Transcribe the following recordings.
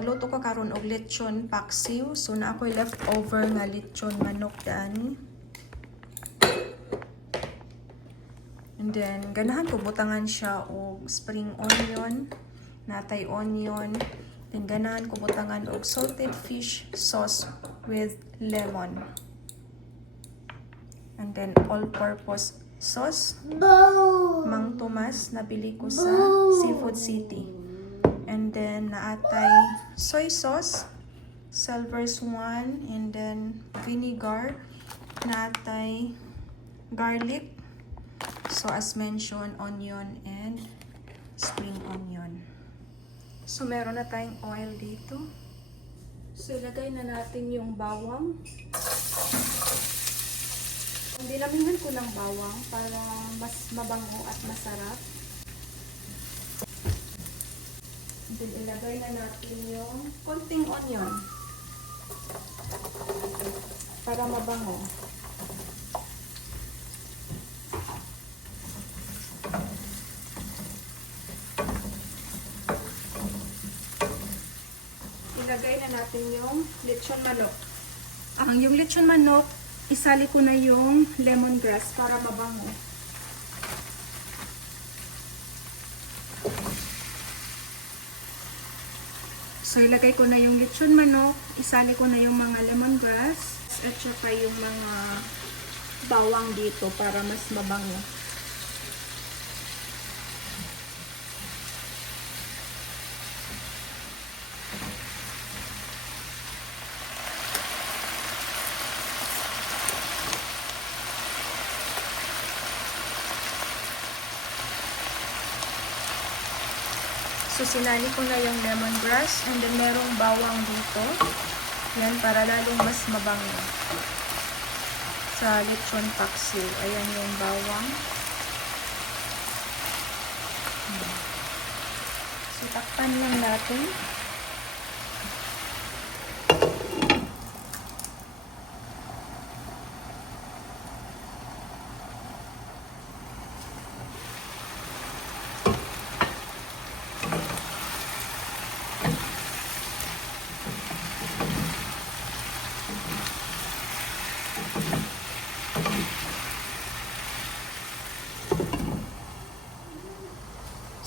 magluto ko karon og lechon paksiw. So na ako'y leftover nga lechon manok dani. And then ganahan ko butangan siya og spring onion, natay onion. Then ganahan ko butangan og salted fish sauce with lemon. And then all-purpose sauce. Mang Tomas nabili ko sa Seafood City. And then naatay soy sauce, Selver's one, and then vinegar, naatay garlic. So as mentioned, onion and spring onion. So meron na tayong oil dito. So ilagay na natin yung bawang. Dinamingan ko ng bawang para mas mabango at masarap. Then ilagay na natin yung konting onion para mabango. Ilagay na natin yung lechon manok. Yung lechon manok, isali ko na yung lemongrass para mabango. So ilagay ko na yung lechon manok, isali ko na yung mga lemongrass, at saka yung mga bawang dito para mas mabango. So, sinali ko na yung lemongrass and then merong bawang dito. Yan, para lalong mas mabango sa lechon paksiw. Ayan yung bawang. So, takpan lang natin.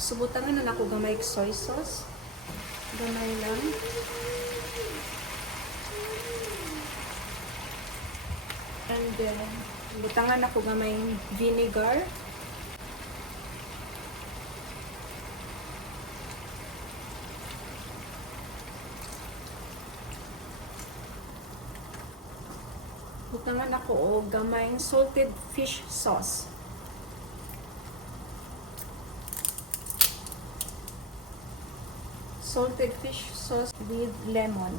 So, butangan na ako gamay soy sauce. Gamay lang. And then, butangan ako gamay vinegar. Butangan ako o gamay salted fish sauce. Salted fish sauce with lemon.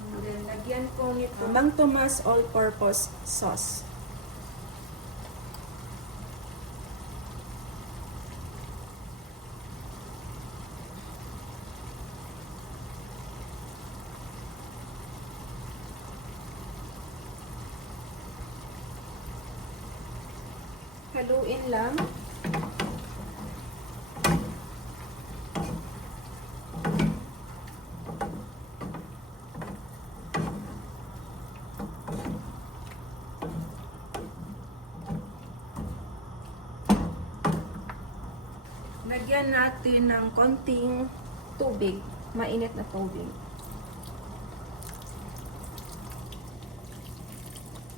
And then, lagyan ko nito Mang Tomas all-purpose sauce. Haluin lang. Lagyan natin ng konting tubig, mainit na tubig.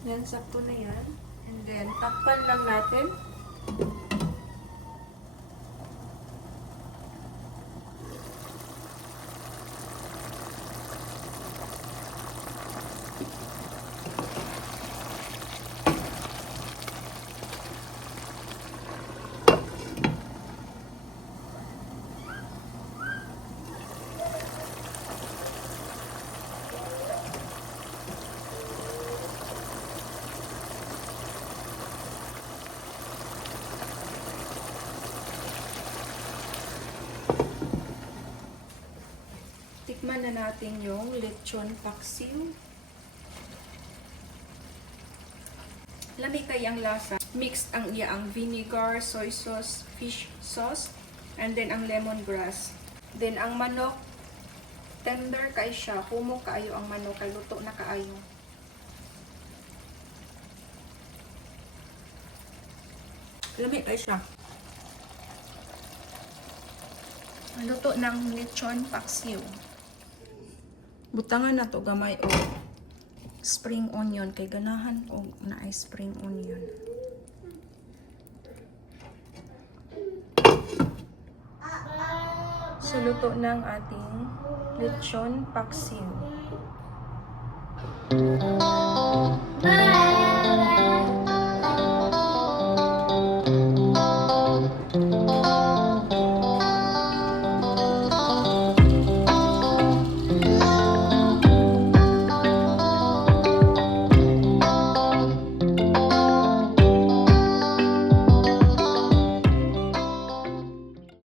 Yan, sakto na yan. And then, takpan lang natin. Tikman na natin yung lechon paksiw. Lami kayang lasa. Mixed ang ang vinegar, soy sauce, fish sauce, and then ang lemongrass. Then ang manok, Tender kay siya, humo kaayo ang manok kay luto na kaayo. Lami kay siya. Luto ng lechon paksiw. Butangan na to gamay o Spring onion kay ganahan og naay spring onion. So luto ng ating lechon paksiw.